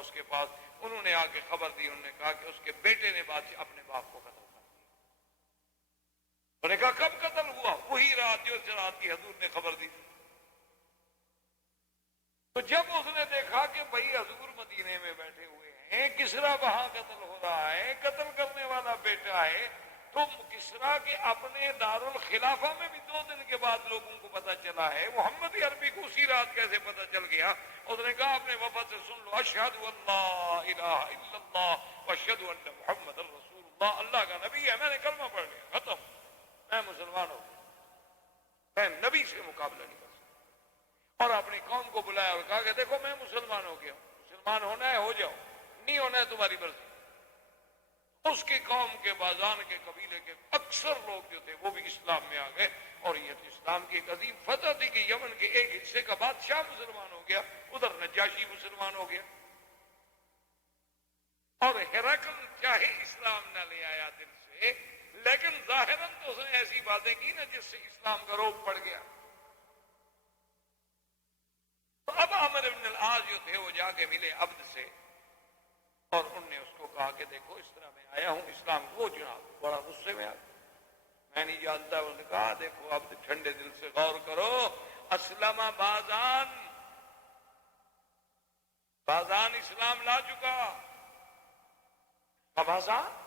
اس کے پاس، انہوں نے آ کے خبر دی، انہوں نے کہا کہ اس کے بیٹے نے اپنے باپ کو قتل کر دیا۔ انہوں نے کہا کب قتل ہوا؟ وہی رات جو رات کی حضور نے خبر دی تھی۔ تو جب اس نے دیکھا کہ بھائی حضور مدینے میں بیٹھے ہوئے ہیں، کسرا وہاں قتل ہو رہا ہے، قتل کرنے والا بیٹا ہے، تو کسرا کے اپنے دارالخلافہ میں بھی 2 دن کے بعد لوگوں کو پتہ چلا ہے، محمد عربی کو اسی رات کیسے پتہ چل گیا؟ اس نے کہا اپنے وفد سے سن لو، اشہد ان لا الہ الا اللہ واشہد ان محمد رسول اللہ، اللہ کا نبی ہے، میں نے کلمہ پڑھ لیا، ختم، میں مسلمان ہو گیا، میں نبی سے مقابلہ نہیں کر سکتا۔ اور اپنی قوم کو بلایا اور کہا کہ دیکھو میں مسلمان ہو گیا ہوں، مسلمان ہونا ہے ہو جاؤ، نہیں ہونا ہے تمہاری مرضی۔ اس کی قوم کے بازان کے قبیلے کے اکثر لوگ جو تھے وہ بھی اسلام میں آ گئے، اور یہ اسلام کی ایک عظیم فتح تھی کہ یمن کے ایک حصے کا بادشاہ مسلمان ہو گیا، ادھر نجاشی مسلمان ہو گیا، اور ہرقل چاہے اسلام نہ لے آیا دل سے، لیکن ظاہراً تو اس نے ایسی باتیں کی نا جس سے اسلام کا روپ پڑ گیا۔ تو اب عمرو بن العاص جو تھے وہ جا کے ملے عبد سے، اور ان نے اس کو کہا کہ دیکھو اس طرح میں آیا ہوں اسلام کو، جناب بڑا غصے میں آ گیا، میں نہیں جانتا۔ انہوں نے کہا دیکھو عبد ٹھنڈے دل سے غور کرو، اسلم بازان اسلام لا چکا، اب بازان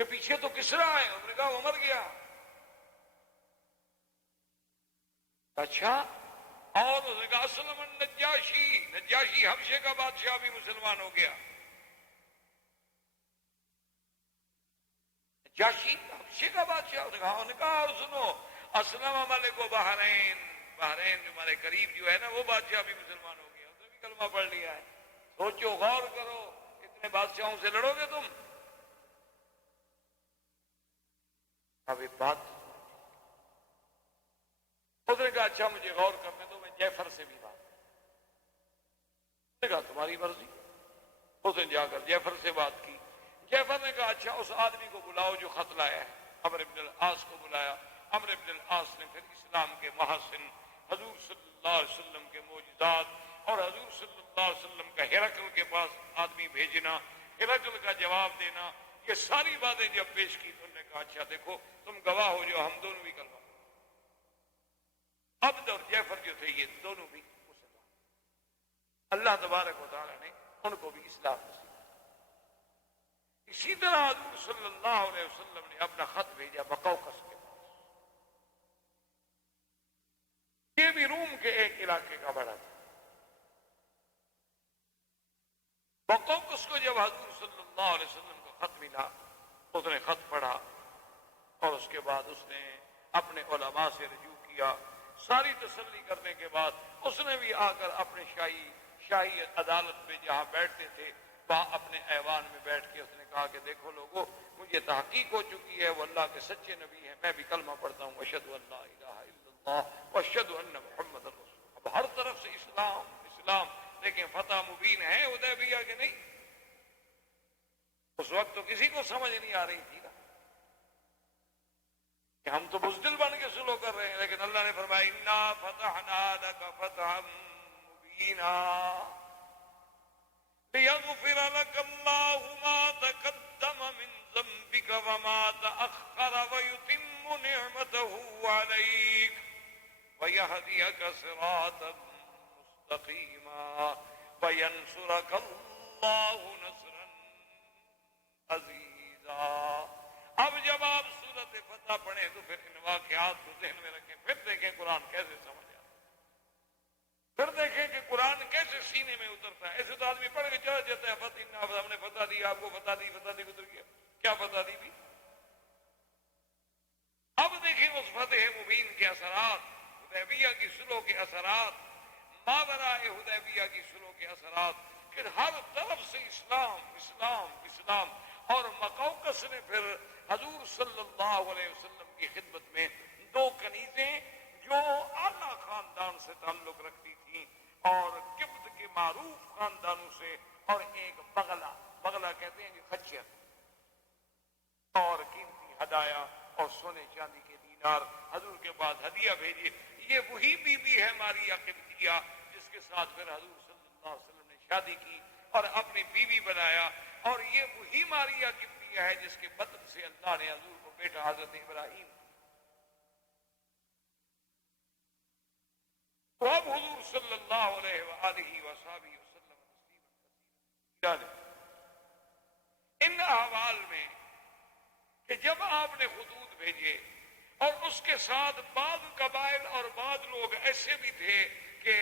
کے پیچھے تو کسرا ہے، انہوں نے کہا وہ مر گیا۔ اچھا، اور اس نے کہا اسلم نجاشی حبشے کا بادشاہ بھی مسلمان ہو گیا، نجاشی حبشے کا بادشاہ، انہوں نے کہا اور سنو اسلم ملک و بحرین جو ہمارے قریب جو ہے نا وہ بادشاہ بھی مسلمان ہو گیا، اس نے بھی کلمہ پڑھ لیا ہے۔ سوچو غور کرو، اتنے بادشاہوں سے لڑو گے تم؟ اب ایک بات اس نے کہا اچھا مجھے غور کرنے دو، میں جعفر سے بھی بات، نے کہا تمہاری مرضی۔ اس نے جا کر جعفر سے بات کی، جعفر نے کہا اچھا اس آدمی کو بلاؤ جو خط لایا ہے، عمرو بن العاص کو بلایا۔ عمرو بن العاص نے پھر اسلام کے محاسن، حضور صلی اللہ علیہ وسلم کے معجزات، اور حضور صلی اللہ علیہ وسلم کا ہرقل کے پاس آدمی بھیجنا، ہرقل کا جواب دینا، یہ ساری باتیں جب پیش کی تو انہوں نے کہا اچھا دیکھو تم گواہ ہو جو ہم دونوں بھی کلمہ، عبد اور جعفر جو تھے یہ دونوں بھی مسلمان، اللہ تبارک و تعالی نے ان کو بھی اسلام نصیب۔ اسی طرح حضور صلی اللہ علیہ وسلم نے اپنا خط بھیجا بقوقس کے پاس، یہ بھی روم کے ایک علاقے کا بڑا تھا۔ بقوقس کو جب حضور صلی اللہ علیہ وسلم کو خط ملا، اس نے خط پڑھا، اور اس کے بعد اس نے اپنے علماء سے رجوع کیا، ساری تسلی کرنے کے بعد اس نے بھی آ کر اپنے شاہی عدالت میں جہاں بیٹھتے تھے وہاں اپنے ایوان میں بیٹھ کے اس نے کہا کہ دیکھو لوگوں، مجھے تحقیق ہو چکی ہے وہ اللہ کے سچے نبی ہیں، میں بھی کلمہ پڑھتا ہوں اشہد ان لا الہ الا اللہ واشہد ان محمد رسول۔ اب ہر طرف سے اسلام اسلام، لیکن فتح مبین ہے حدیبیہ کے نہیں؟ اس وقت تو کسی کو سمجھ نہیں آ رہی تھی نا کہ ہم تو بزدل بن کے سلو کر رہے ہیں، لیکن اللہ نے فرمایا انا فتحنا لک فتحا مبینا لیغفر لک اللہ ما تقدم من ذنبک وما تأخر ویتم نعمته علیک ویہدیک صراطا مستقیما وینصرک اللہ نصرا عزیزا۔ اب جب آپ سورت فتح پڑھیں تو پھر ان واقعات کو ذہن میں رکھیں، پھر دیکھیں قرآن کیسے سمجھ آتا ہے، پھر دیکھیں کہ قرآن کیسے سینے میں اترتا ہے۔ ایسے تو آدمی پڑھ کے چلا جاتا ہے فتح، ہم نے فتح دی، آپ کو فتح دی اتر گیا، کیا فتح دی بھی؟ اب دیکھیں اس فتح مبین کے اثرات، حدیبیہ کی صلح کے اثرات، ماوراء حدیبیہ کی صلح کے اثرات، کہ ہر طرف سے اسلام اسلام اسلام۔ اور مقوقس نے پھر حضور صلی اللہ علیہ وسلم کی خدمت میں 2 کنیزیں جو اعلیٰ خاندان سے تعلق رکھتی تھیں اور قبط کے معروف خاندانوں سے، اور ایک بغلہ کہتے ہیں کہ خچر، اور قیمتی ہدایا اور سونے چاندی کے دینار حضور کے پاس ہدیہ بھیجی۔ یہ وہی بی بی ہے ماریہ قبطیہ جس کے ساتھ پھر حضور صلی اللہ علیہ وسلم نے شادی کی اور اپنی بیوی بنایا، اور یہ وہی ماریا قبطیہ ہے جس کے بدن سے اللہ نے حضور کو بیٹا حضرت ابراہیم. تو اب حضور صلی اللہ علیہ وآلہ وصحبہ وسلم ان احوال میں کہ جب آپ نے خطوط بھیجے اور اس کے ساتھ بعض قبائل اور بعض لوگ ایسے بھی تھے کہ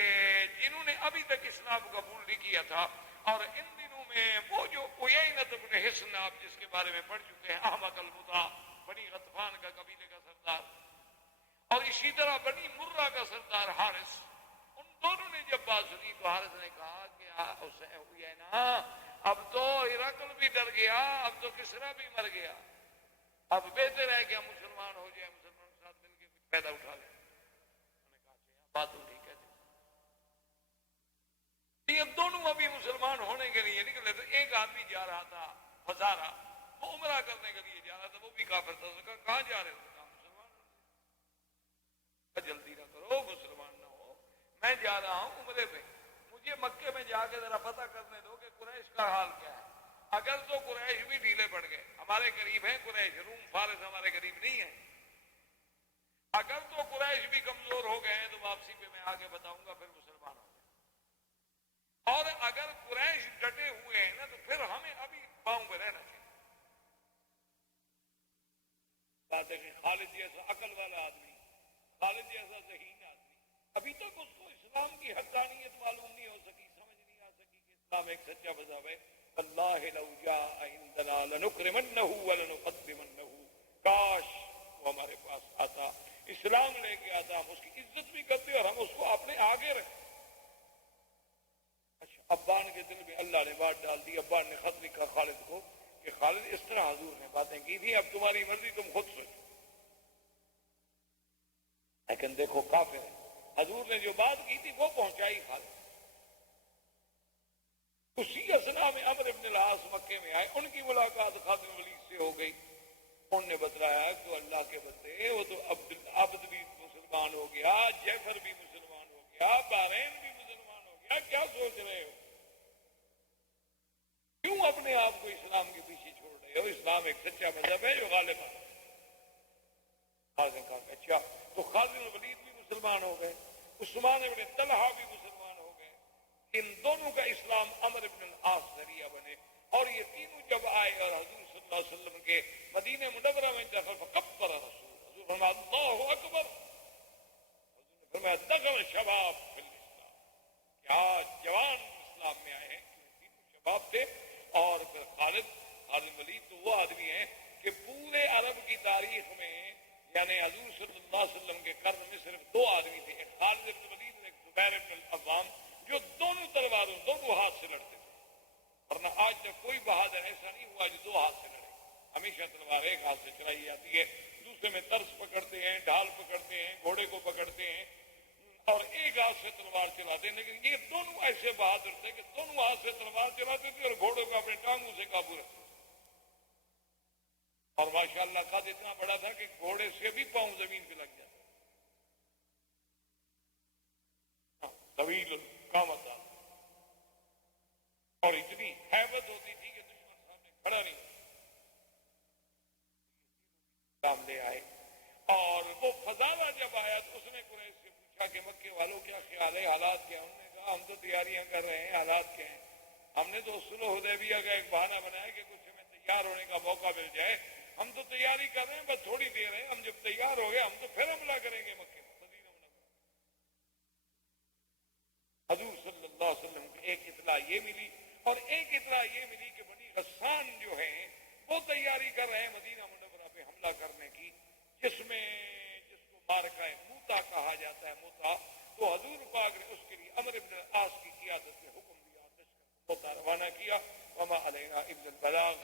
جنہوں نے ابھی تک اسلام قبول نہیں کیا تھا، اور ان دنوں میں وہ جو عیینۃ بن حصن آپ جس کے بارے میں پڑھ چکے ہیں، احمق المطاع بنی غطفان کا قبیلے کا سردار، اور اسی طرح بنی مرہ کا سردار حارث، ان دونوں نے جب بات سنی تو حارث نے کہا کہ عیینہ اب تو ہرقل بھی ڈر گیا، اب تو کسریٰ بھی مر گیا، اب بہتر ہے کہ ہم مسلمان ہو جائیں، مسلمان کے ساتھ مل کے کچھ پیدا اٹھا لیں. انہوں نے کہا بات تو ٹھیک ہے. یہ دونوں ابھی مسلمان ہونے کے لیے نکلے تھے. ایک آدمی جا رہا تھا ہزارہ، وہ عمرہ کرنے کے لیے جا رہا تھا، وہ بھی کافر تھا. اس نے کہا کہاں جا رہے تھے؟ کہا مسلمان. جلدی نہ کرو، مسلمان نہ ہو، میں جا رہا ہوں عمرے پہ، مجھے مکے میں جا کے ذرا پتہ کرنے دو کہ قریش کا حال کیا ہے. اگر تو قریش بھی ڈھیلے پڑ گئے، ہمارے قریب ہیں قریش، روم فارس ہمارے قریب نہیں ہے، اگر تو قریش بھی کمزور ہو گئے ہیں تو واپسی پہ میں آگے بتاؤں گا، پھر مسلمان ہو گئے. اور اگر قریش ڈٹے ہوئے ہیں نا تو پھر ہمیں ابھی پاؤں پہ رہنا چاہیے. بات ہے کہ خالد جیسا عقل والا آدمی، خالد جیسا ذہین آدمی، ابھی تک اس کو اسلام کی حقانیت معلوم نہیں ہو سکی، سمجھ نہیں آ سکی کہ اسلام ایک سچا مذہب ہے. اللہ لو جاء عندنا لنکرمنہ ولنقدمنہ، کاش وہ ہمارے پاس آتا، اسلام لے کے آتا، ہم اس کی عزت بھی کرتے اور ہم اس کو اپنے آگے رکھتے. اچھا، ابان کے دل میں اللہ نے بات ڈال دی. ابان نے خط لکھا خالد کو کہ خالد اس طرح حضور نے باتیں کی تھی، اب تمہاری مرضی، تم خود سوچو. لیکن دیکھو کافر ہے، حضور نے جو بات کی تھی وہ پہنچائی خالد. اسی اسنا میں عمرو بن العاص مکے میں آئے، ان کی ملاقات خالد بن ولید سے ہو گئی. انہوں نے بتلایا کہ اللہ کے بندے، وہ تو عبد بھی مسلمان ہو گیا، جعفر بھی مسلمان ہو گیا، بحرین بھی مسلمان ہو گیا، کیا سوچ رہے ہو؟ کیوں اپنے آپ کو اسلام کے پیچھے چھوڑ رہے ہو؟ اسلام ایک سچا مذہب ہے جو غالب ہے. خالد نے کہا اچھا. تو خالد بن ولید بھی مسلمان ہو گئے، عثمان بن طلحہ بھی مسلمان ہو گئے. ان دونوں کا اسلام عمرو بن العاص ذریعہ بنے. اور یہ تینوں جب آئے اور حضور صلی اللہ علیہ وسلم کے مدینہ منورہ میں دخل، فکبر رسول، حضور فرمایا اللہ اکبر. حضور نے فرمایا دخل شباب فی الاسلام، کیا جوان اسلام میں آئے ہیں. تینوں شباب تھے. اور پھر خالد ولید تو وہ آدمی ہیں کہ پورے عرب کی تاریخ میں، یعنی حضور صلی اللہ علیہ وسلم کے قرن میں صرف دو آدمی تھے، ایک خالد بن ولید اور ایک زبیر بن العوام، جو دونوں تلواروں دونوں ہاتھ سے لڑتے تھے. ورنہ آج تک کوئی بہادر ایسا نہیں ہوا جو دو ہاتھ سے لڑے. ہمیشہ تلوار ایک ہاتھ سے چلائی جاتی ہے، دوسرے میں ترس پکڑتے ہیں، ڈھال پکڑتے ہیں، گھوڑے کو پکڑتے ہیں اور ایک ہاتھ سے تلوار چلاتے ہیں. لیکن یہ دونوں ایسے بہادر تھے کہ دونوں ہاتھ سے تلوار چلاتے تھے اور گھوڑوں کو اپنے ٹانگوں سے قابو رکھتے تھے. اور ماشاءاللہ قد اتنا بڑا تھا کہ گھوڑے سے بھی پاؤں زمین پہ لگ جاتا. طویل قامت، اور اتنی ہیبت ہوتی تھی کہ دشمن سامنے کھڑا نہیں کام لے آئے. اور وہ فضالہ جب آیا تو اس نے قریش سے پوچھا کہ مکے والوں کیا خیال ہے، حالات کیا؟ انہوں نے کہا ہم تو تیاریاں کر رہے ہیں، حالات کیا ہیں؟ ہم نے تو صلح حدیبیہ کا ایک بہانہ بنایا کہ کچھ ہمیں تیار ہونے کا موقع مل جائے. ہم تو تیاری کر رہے ہیں، بس تھوڑی دیر ہے، ہم جب تیار ہو گئے ہم تو پھر حملہ کریں گے مکے میں، مدینہ منورہ. حضور صلی اللہ علیہ وسلم کو ایک اطلاع یہ ملی، اور ایک اطلاع یہ ملی کہ بنی غسان جو ہیں وہ تیاری کر رہے ہیں مدینہ منورہ پہ حملہ کرنے کی، جس کو مارکہ موتا کہا جاتا ہے. موتا تو حضور پاک نے اس کے لیے عمرو بن العاص کی قیادت میں حکم دیا، لشکر موتا روانہ کیا. وما علینا الا البلاغ.